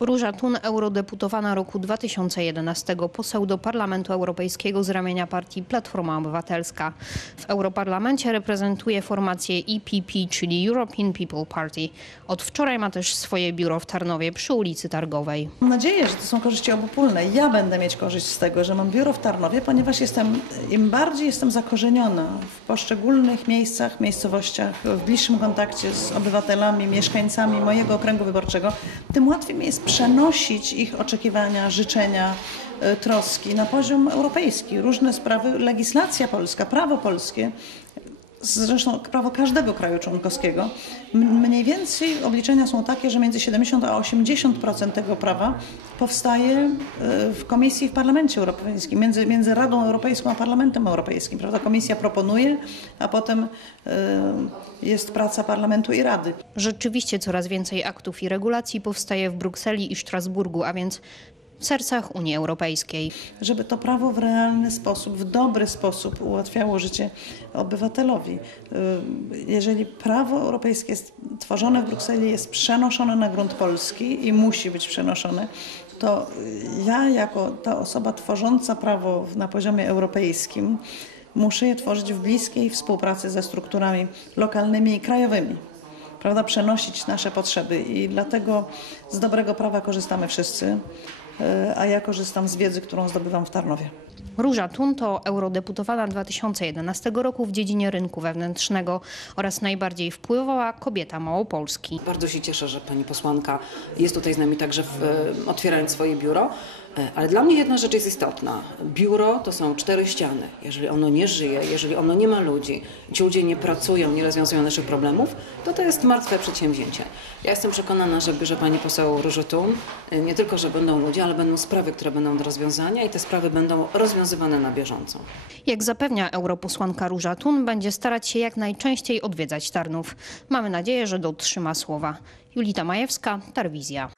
Róża Thun, eurodeputowana roku 2011, poseł do Parlamentu Europejskiego z ramienia partii Platforma Obywatelska. W Europarlamencie reprezentuje formację EPP, czyli European People Party. Od wczoraj ma też swoje biuro w Tarnowie przy ulicy Targowej. Mam nadzieję, że to są korzyści obopólne. Ja będę mieć korzyść z tego, że mam biuro w Tarnowie, ponieważ jestem, im bardziej jestem zakorzeniona w poszczególnych miejscach, miejscowościach, w bliższym kontakcie z obywatelami, mieszkańcami mojego okręgu wyborczego, tym łatwiej mi jest przenosić ich oczekiwania, życzenia, y, troski na poziom europejski. Różne sprawy, legislacja polska, prawo polskie zresztą prawo każdego kraju członkowskiego. Mniej więcej obliczenia są takie, że między 70 a 80% tego prawa powstaje e, w Komisji w Parlamencie Europejskim, między, między Radą Europejską a Parlamentem Europejskim. Prawda? Komisja proponuje, a potem e, jest praca Parlamentu i Rady. Rzeczywiście coraz więcej aktów i regulacji powstaje w Brukseli i Strasburgu, a więc w sercach Unii Europejskiej. żeby to prawo w realny sposób, w dobry sposób ułatwiało życie obywatelowi. Y, Jeżeli prawo europejskie jest tworzone w Brukseli, jest przenoszone na grunt polski i musi być przenoszone, to ja jako ta osoba tworząca prawo na poziomie europejskim muszę je tworzyć w bliskiej współpracy ze strukturami lokalnymi i krajowymi. Prawda, przenosić nasze potrzeby i dlatego z dobrego prawa korzystamy wszyscy, y, a ja korzystam z wiedzy, którą zdobywam w Tarnowie. Róża Thun to eurodeputowana 2011 roku w dziedzinie rynku wewnętrznego oraz najbardziej wpływowa kobieta Małopolski. Bardzo się cieszę, że pani posłanka jest tutaj z nami także w, e, otwierając swoje biuro. E, Ale dla mnie jedna rzecz jest istotna. Biuro to są cztery ściany. Jeżeli ono nie żyje, jeżeli ono nie ma ludzi, ci ludzie nie pracują, nie rozwiązują naszych problemów, to to jest martwe przedsięwzięcie. Ja jestem przekonana, że w biurze pani poseł Róży Thun e, nie tylko, że będą ludzie, ale będą sprawy, które będą do rozwiązania i te sprawy będą rozwiązywane na bieżąco. Jak zapewnia europosłanka Róża Thun, będzie starać się jak najczęściej odwiedzać Tarnów. Mamy nadzieję, że dotrzyma słowa. Julita Majewska, Tarwizja.